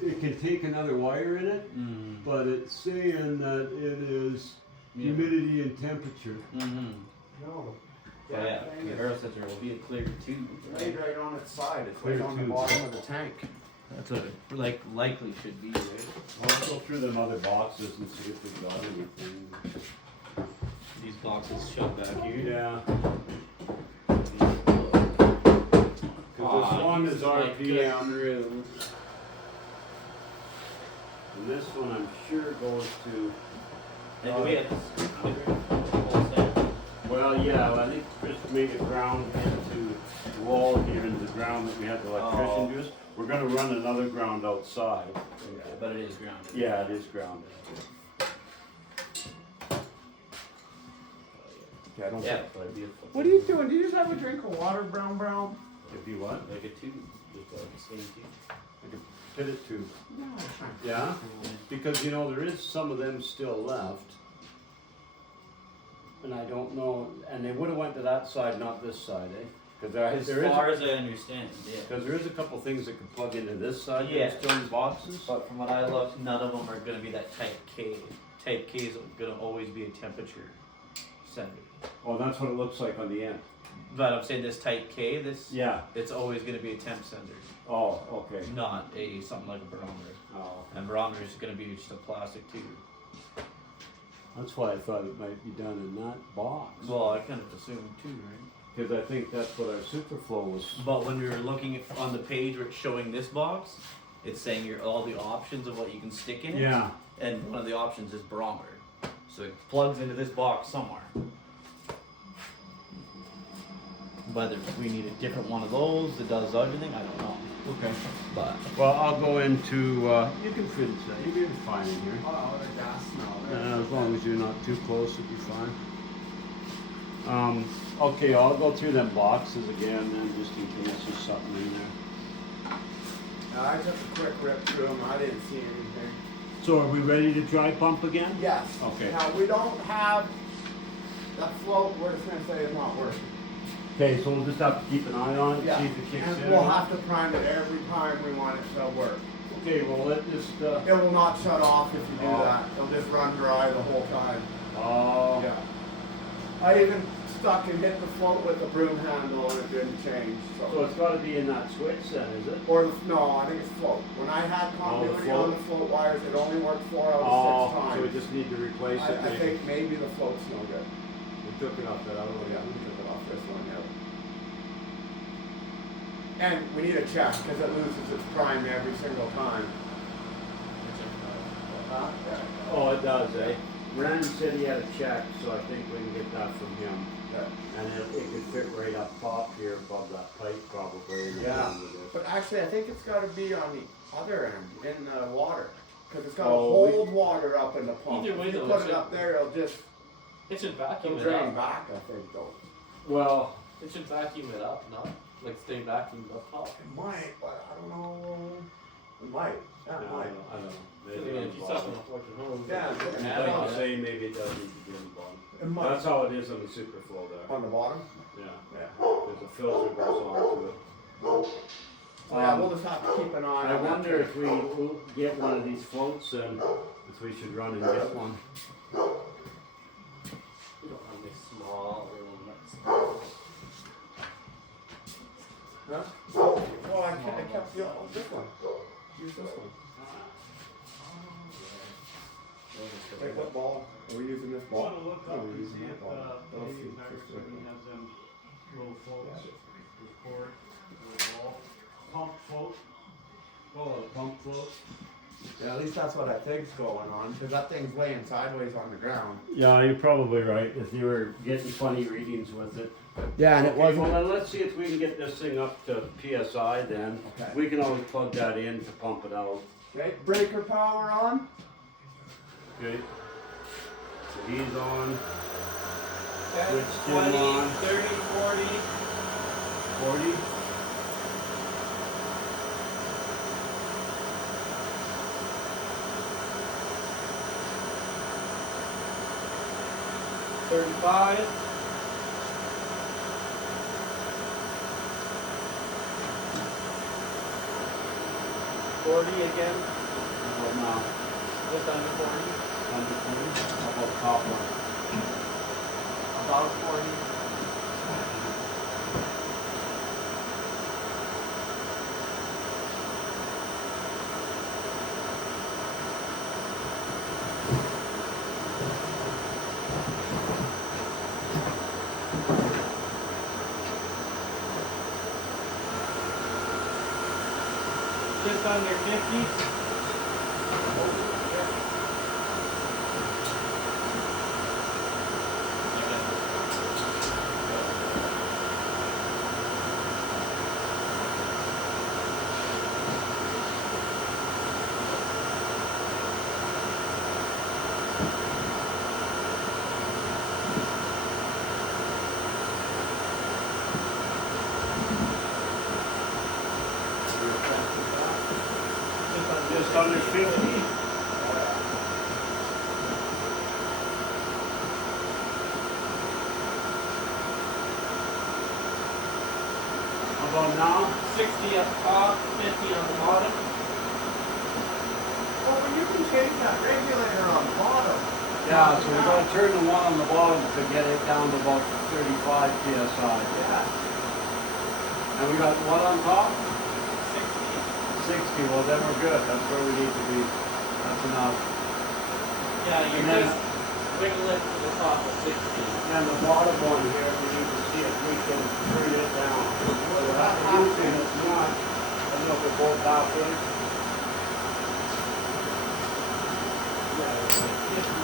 It can take another wire in it, but it's saying that it is humidity and temperature. No. Yeah, the barrel says there will be a clear tube. Right on its side. It's Clear right on the tube. bottom of the tank. That's what it likely should be, right? Well, let's go through them other boxes and see if we got anything. These boxes shoved back here. Yeah, Aw, because this one is like RPM, room. and this one I'm sure goes to. And do we have this whole set? Well, yeah, I think Chris made it ground into the wall here into the ground that we had the electrician use. We're gonna run another ground outside. Okay, but it is grounded. Yeah, it is grounded. Yeah, I don't Yeah, probably beautiful. What are you doing? Do you just have a drink of water, Brown? If you want, Like a tube, just like the same tube. like a pivot tube. No. Yeah, because you know, there is some of them still left. And I don't know, and they would've went to that side, not this side, eh? Cause As far as I understand, yeah. Cause there is a couple things that could plug into this side, Yeah. that are still in boxes. But from what I looked, none of them are gonna be that type K. Type K is gonna always be a temperature sender. Oh, that's what it looks like on the end. But I'm saying this type K, Yeah, it's always gonna be a temp sender, oh, okay. not something like a barometer. Oh, And barometer is gonna be just a plastic tube. that's why I thought it might be done in that box. Well, I kind of assumed too, right? Cause I think that's what our Superflow was. But when we were looking on the page where it's showing this box, it's saying all the options of what you can stick in it. Yeah, And one of the options is barometer. So it plugs into this box somewhere. Whether we need a different one of those that does everything, I don't know. okay. But Well, I'll go into, you can fit it, you'll be fine in here. Oh, the gas smell. As long as you're not too close, it'll be fine. Okay, I'll go through them boxes again then, just in case there's something in there. I took a quick rip through them. I didn't see anything. So are we ready to dry pump again? Yes. Okay. Now, we don't have that float, we're just gonna say it's not working. Okay, so we'll just have to keep an eye on it, Yeah. see if it kicks And in. we'll have to prime it every time we want it to work. Okay, well, let just, It will not shut off if you do Oh. that. It'll just run dry the whole time. oh, Yeah. I even stuck and hit the float with a broom handle and it didn't change, so so. it's gotta be in that switch then, is it? Or, no, I think it's float. When I had continuity on the float wires, it only worked 4 out of 6 Oh, times. so we just need to replace it I maybe? think maybe the float's no good. We took it off that other one. Yeah, we took it off this one, yeah. And we need a check, because it loses its prime every single time. Yeah. Oh, it does, eh? Randy said he had a check, so I think we can get that from him. Yeah. And it could fit right up top here above that pipe probably. and Yeah. everything with this. But actually, I think it's got to be on the other end, in the water. Because it's got to Oh, hold water up in the pump. Either way, If you though, put it's it a- up there, it'll It should vacuum it drain up. back, I think, though. Well, It should vacuum it up, not like stay vacuumed up top. It might, but I don't know. It might. Yeah, I it don't might. know. I Maybe mean, on if the you suck on bottom. a electric hose, Yeah, put it's an like ad Like on you it. say, maybe it does need to be on the bottom. It might. That's how it is on the Superflow there. On the bottom? Yeah, Yeah. there's a filter goes onto it. Yeah, we'll just have to keep an eye on I that. wonder if we will get one of these floats and if we should run and get one. We don't have any small or one that's. Huh? Well, I kept the, oh, this one. Use this one. Wait, what ball? Are we using this ball? Wanna look No, up we're and using see that if, ball. That'll maybe see Patrick just like Sweeney that. has them little floats with cord, little ball. Pump float. Call it a pump float. Yeah, at least that's what I think's going on, because that thing's laying sideways on the ground. Yeah, you're probably right, if you were getting funny readings with it. Yeah, and Okay, well then let's see if we can get this thing up to PSI then. Okay. We can always plug that in to pump it out. Okay, breaker power on. Okay. So he's on, 10, Switch dim 20, on. 30, 40. 40. 40 again? About now, Just under 40? under 40, how about the top one? About 40? Just under 50? Just under 50? How about now? 60 up top, 50 on the bottom. Well, when you can change that regulator on the bottom. Yeah, so we're gonna turn the one on the bottom to get it down to about 35 PSI. Yeah. And we got what on top? 60. 60, well then we're good, that's where we need to be. That's enough. Yeah, you're And then- just wiggle it to the top of 60. And the bottom one here, we need to see if we can turn it down. So we're not using it, not, I don't know if they're both halfway. Yeah, it's like 50.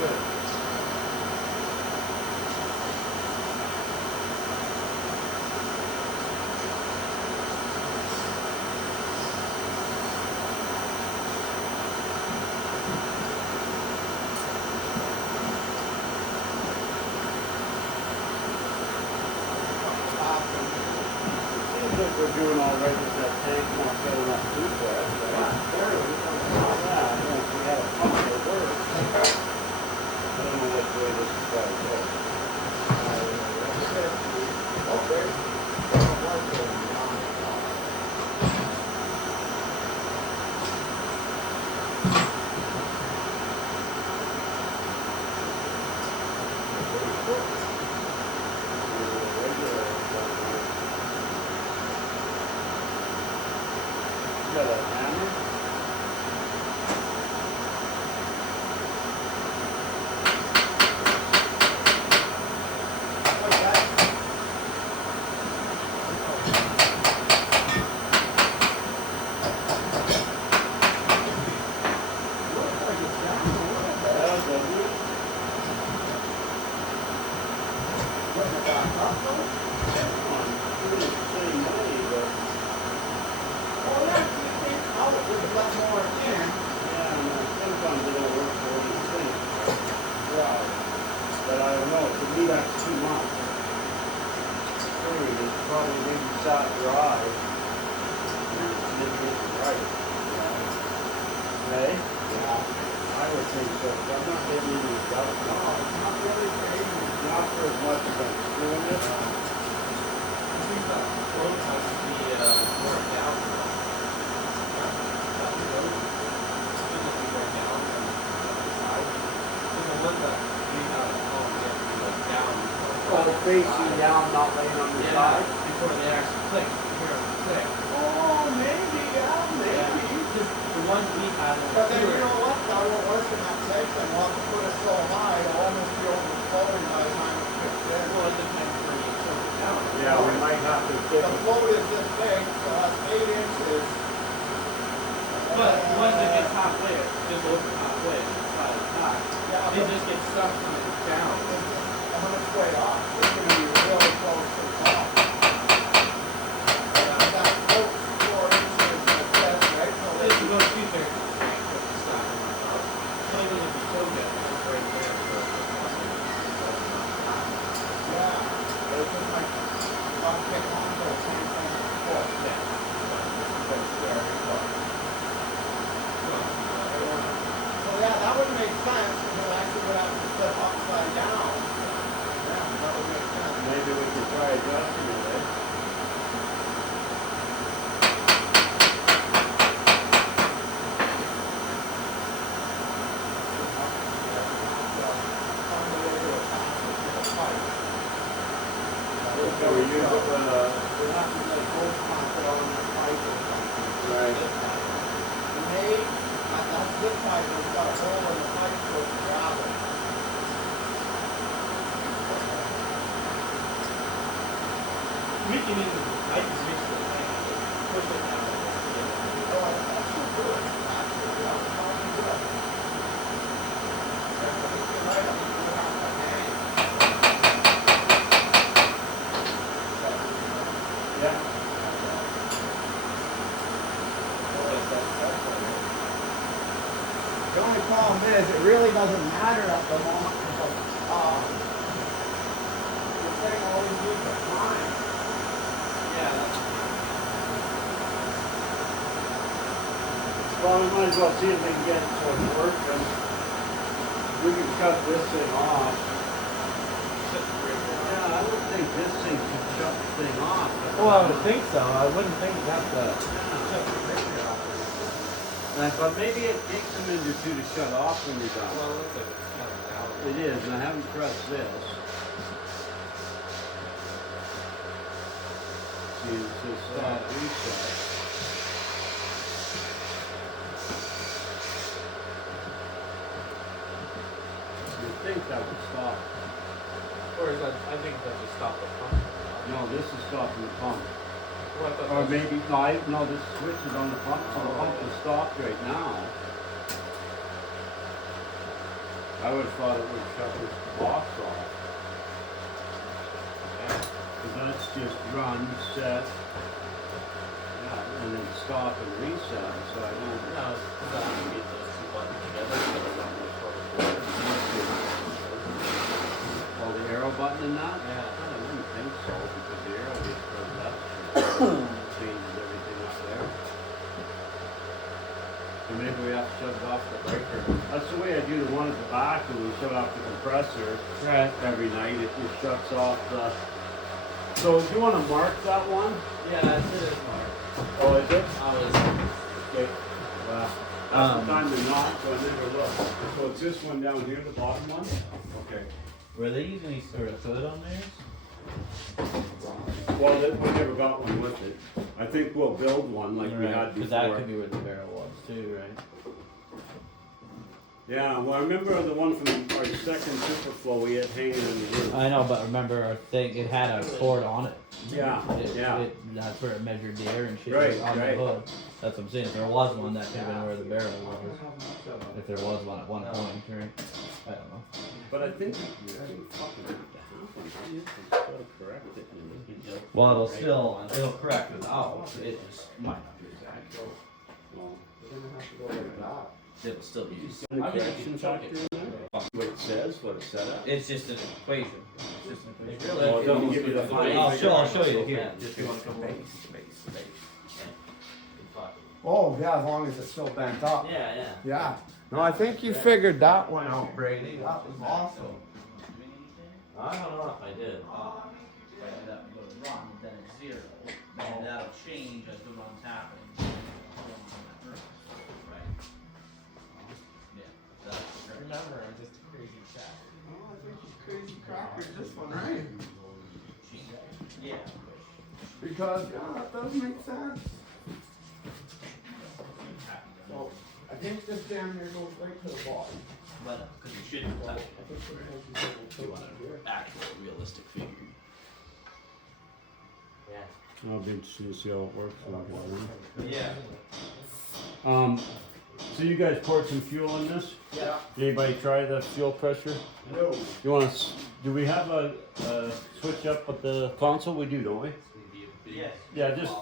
Good. Seems like we're doing all right with that tank, not getting enough food for it, right? Yeah, I don't know if we had a pump that works. I don't know which way this is going to go. Got a hammer? Yeah, doesn't it? Come on, it's the same money, but yeah, and sometimes it don't work for what you think. Right. But I don't know, to me that's 2 months. Period, it's probably maybe sat dry. And it's making it right. Hey? Yeah. I would think so, but I'm not getting any doubt. No, it's not really crazy. Not for as much as I'm screwing it. I think that float has to be more down. That float shouldn't be more down than the side. Because the one that we have at home, we have to be like down. Oh, facing down, not laying on the Yeah, side? before they actually click. Here, click. Oh, maybe, yeah, Yeah, maybe. just the ones we had in But then the you know what, that won't work in that tank, then we'll have to put it so high, it'll almost be overflowing by the time it kicks in. well, it depends where you turn it down. Yeah, we might have to get The float is this big, so that's 8 inches. But once it gets halfway, just over halfway, it's slide it back. Yeah, It but just gets stuck coming down. it's just on its way up. It's gonna be really close to the top. And that float 4 inches like this, right? So This it's is go 2/3 of the tank with the stack on top. So even if you choke it, it's right there. So it's not yeah, it's just like, I'll kick on to a tank on the foot. yeah. That's very close. So yeah, that would make sense if it actually would have to flip upside down. Yeah, that would make sense. Maybe we can try adjusting use it with a, We'll have to like hose pump it on that pipe or something. right. And that zip pipe has got a hole in the pipe for the gravel. Reaching into the pipe is reaching the tank. Push it down. Oh, that's so good. Actually, yeah, it's probably good. That's what it's right up to the half a hand. Yeah. The only problem is, it really doesn't matter at the moment because the thing always needs a time. Yeah, that's Well, we might as well see if we can get it so it's working. We can cut this thing off. such a great one. Yeah, I don't think this thing should shut the thing off. Well, I would think so. I wouldn't think you'd have to shut the breaker off. But maybe it takes a minute or two to shut off when you're done. Well, it looks like it's kind of out. It is, and I haven't pressed this. See, it says stop reset. You'd think that would stop. Or is that, I think that just stopped the pump. No, this is stopping the pump. Well, I thought Or that was- maybe, no, this switch is on the pump, so the pump is stopped right now. I would have thought it would shut this box off. Yeah. Because that's just run, set, yeah, and then stop and reset, so I don't. No, it's not going to get those two buttons together. So they're not going to forward. Oh, the arrow button in that? Yeah. I wouldn't think so, because the arrow just goes up, changes everything up there. So maybe we have to shut it off the breaker. That's the way I do the one at the back, when we shut off the compressor. Right. Every night, it just shuts off the. So, do you want to mark that one? Yeah, that's it. Mark. Oh, is it? I was. Okay. That's the time to knock, so I never look. So it's this one down here, the bottom one? Okay. Were they using any sort of hood on theirs? Well, we never got one with it. I think we'll build one like we had Because that before. could be where the barrel was too, right? Yeah, well, I remember the one from our second Superflow we had hanging in the roof. I know, but remember our thing, it had a cord on it. Yeah, yeah. That's where it measured the air and shit Right, on right. the hood. That's what I'm saying. If there was one, that could have been where the barrel was. If there was one at one point, right? I don't know. But I think fucking have to happen. You gotta correct it. Well, it'll correct without. It just might not be exact. Well, We're gonna have to go like that. It'll still be. any I think correction you can check factor it. in there? What it says, what it's set up? It's just an equation. It's just an equation. Well, it doesn't give you the final I'll figure. show you here. Just if you want to come back. Oh, yeah, as long as it's still bent up. Yeah, yeah. Yeah. No, I think you figured that one out, Brady. That was awesome. I don't know if I did. That would go to run, then it's zero. And that'll change as the run's happening. Right. Yeah. That's correct. Remember, I'm just a crazy cat. Oh, I think you crazy crackers this one, right? Yeah. Because, yeah, that does make sense. So, I think this down here goes right to the bottom. But, because you shouldn't touch it. You want an actual realistic figure. Yeah. I'll be interested to see how it works. Yeah. So you guys poured some fuel in this? Yeah. Anybody try the fuel pressure? No. You want to? Do we have a switch up at the console? We do, don't we? Yes. Yeah, just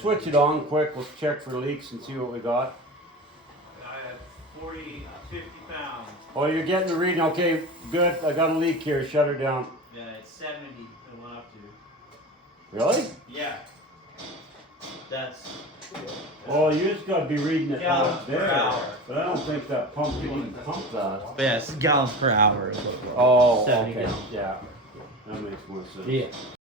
switch it on quick. We'll check for leaks and see what we got. I have 50 pounds. Oh, you're getting the reading. Okay, good. I got a leak here. Shut her down. Yeah, it's 70 it went up to. Really? Yeah. That's. Oh, you just got to be reading it Gallons out per there. hour. But I don't think that pump can even pump that. But yeah, it's gallons per hour. Oh, 70 okay. gallons. Yeah, that makes more sense. Yeah.